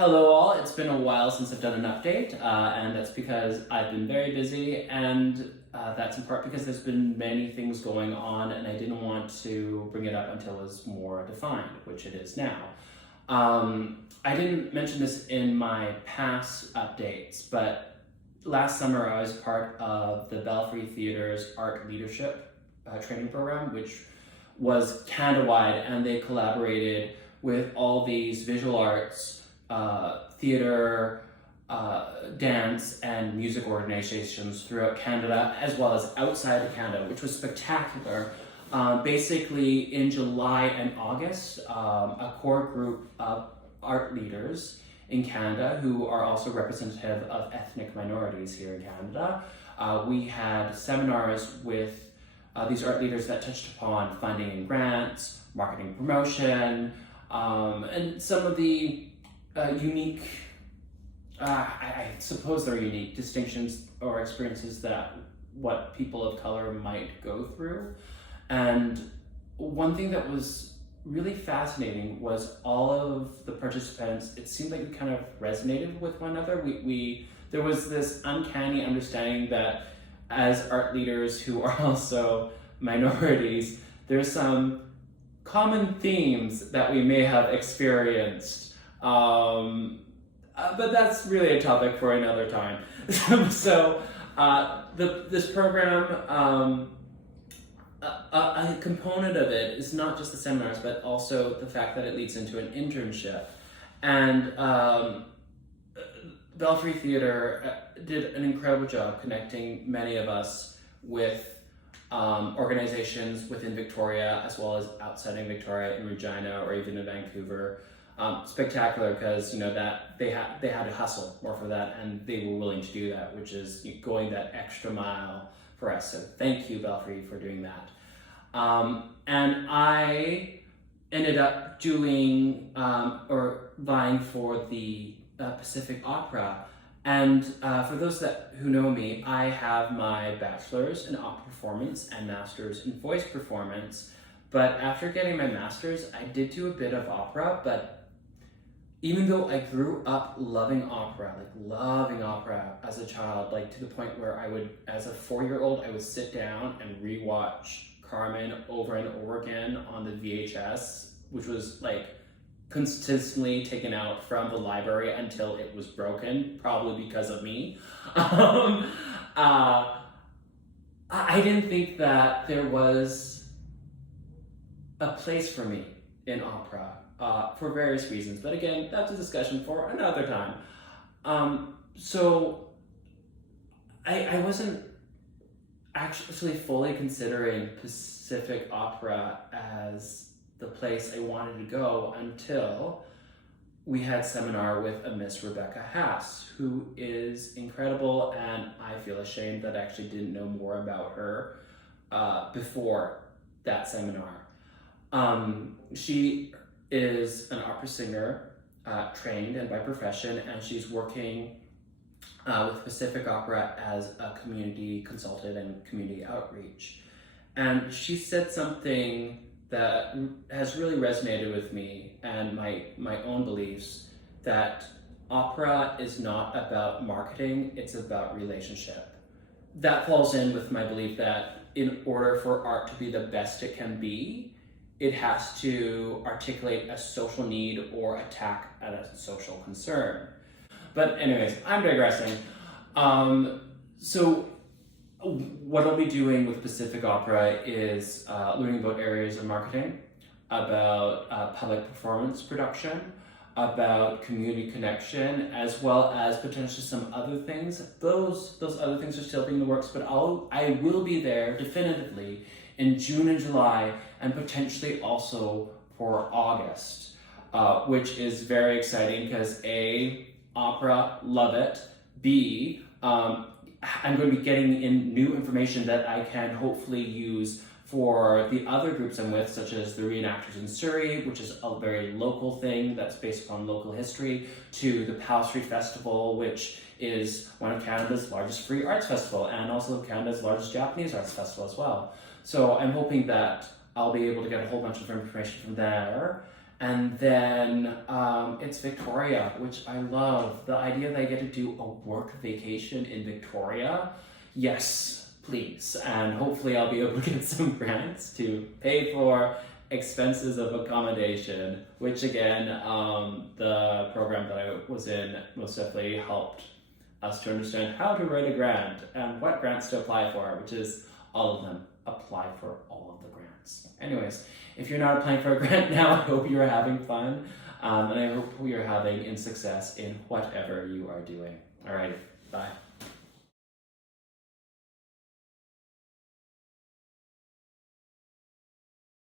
Hello all, it's been a while since I've done an update, and that's because I've been very busy, and that's in part because there's been many things going on and I didn't want to bring it up until it was more defined, which it is now. I didn't mention this in my past updates, but last summer I was part of the Belfry Theatre's Art Leadership training program, which was Canada-wide, and they collaborated with all these visual arts, theater, dance, and music organizations throughout Canada, as well as outside of Canada, which was spectacular. Basically, in July and August, a core group of art leaders in Canada who are also representative of ethnic minorities here in Canada. We had seminars with these art leaders that touched upon funding and grants, marketing promotion, and some of the unique, I suppose they're unique distinctions or experiences that what people of color might go through. And one thing that was really fascinating was all of the participants, it seemed like we kind of resonated with one another. There was this uncanny understanding that as art leaders who are also minorities, there's some common themes that we may have experienced. But that's really a topic for another time. This program, a component of it is not just the seminars, but also the fact that it leads into an internship. And Belfry Theatre did an incredible job connecting many of us with organizations within Victoria, as well as outside in Victoria, in Regina, or even in Vancouver. Spectacular, because that they had to hustle more for that, and they were willing to do that, which is going that extra mile for us. So thank you, Belfry, for doing that. And I ended up doing or vying for the Pacific Opera. And for those who know me, I have my bachelor's in opera performance and master's in voice performance. But after getting my master's, I did do a bit of opera, but even though I grew up loving opera as a child, to the point where I would, as a 4-year-old, I would sit down and rewatch Carmen over and over again on the VHS, which was consistently taken out from the library until it was broken, probably because of me. I didn't think that there was a place for me in opera. For various reasons, but again, that's a discussion for another time. So I wasn't actually fully considering Pacific Opera as the place I wanted to go until we had seminar with a Miss Rebecca Haas, who is incredible, and I feel ashamed that I actually didn't know more about her before that seminar. She is an opera singer, trained and by profession, and she's working with Pacific Opera as a community consultant and community outreach. And she said something that has really resonated with me and my own beliefs, that opera is not about marketing, it's about relationship. That falls in with my belief that in order for art to be the best it can be, it has to articulate a social need or attack at a social concern. But anyways, I'm digressing. So what I'll be doing with Pacific Opera is learning about areas of marketing, about public performance production, about community connection, as well as potentially some other things. Those other things are still being in the works, but I will be there definitively in June and July, and potentially also for August, which is very exciting because A, opera, love it. B, I'm going to be getting in new information that I can hopefully use for the other groups I'm with, such as the Reenactors in Surrey, which is a very local thing that's based upon local history, to the Powell Street Festival, which is one of Canada's largest free arts festival, and also Canada's largest Japanese arts festival as well. So I'm hoping that I'll be able to get a whole bunch of information from there. And then it's Victoria, which I love. The idea that I get to do a work vacation in Victoria, yes, please. And hopefully I'll be able to get some grants to pay for expenses of accommodation, which again, the program that I was in most definitely helped us to understand how to write a grant and what grants to apply for, which is all of them. Apply for all of the grants. Anyways, if you're not applying for a grant now, I hope you're having fun, and I hope you're having success in whatever you are doing. All right, bye.